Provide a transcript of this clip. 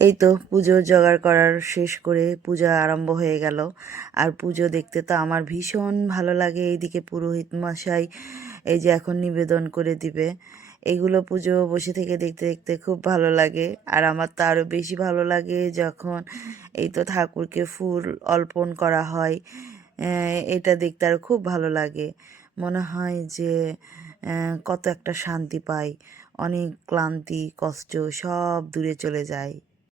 এই তো পুজোর জোগাড় করার শেষ করে পূজা আরম্ভ হয়ে গেল। আর পুজো দেখতে তো আমার ভীষণ ভালো লাগে। এইদিকে পুরোহিত মশাই এই যে এখন নিবেদন করে দিবে, এইগুলো পুজো বসে থেকে দেখতে দেখতে খুব ভালো লাগে। আর আমার তো আরও বেশি ভালো লাগে যখন এই তো ঠাকুরকে ফুল অর্পণ করা হয়। এটা দেখতে আরও খুব ভালো লাগে। মনে হয় যে কত একটা শান্তি পাই, অনেক ক্লান্তি কষ্ট সব দূরে চলে যায়।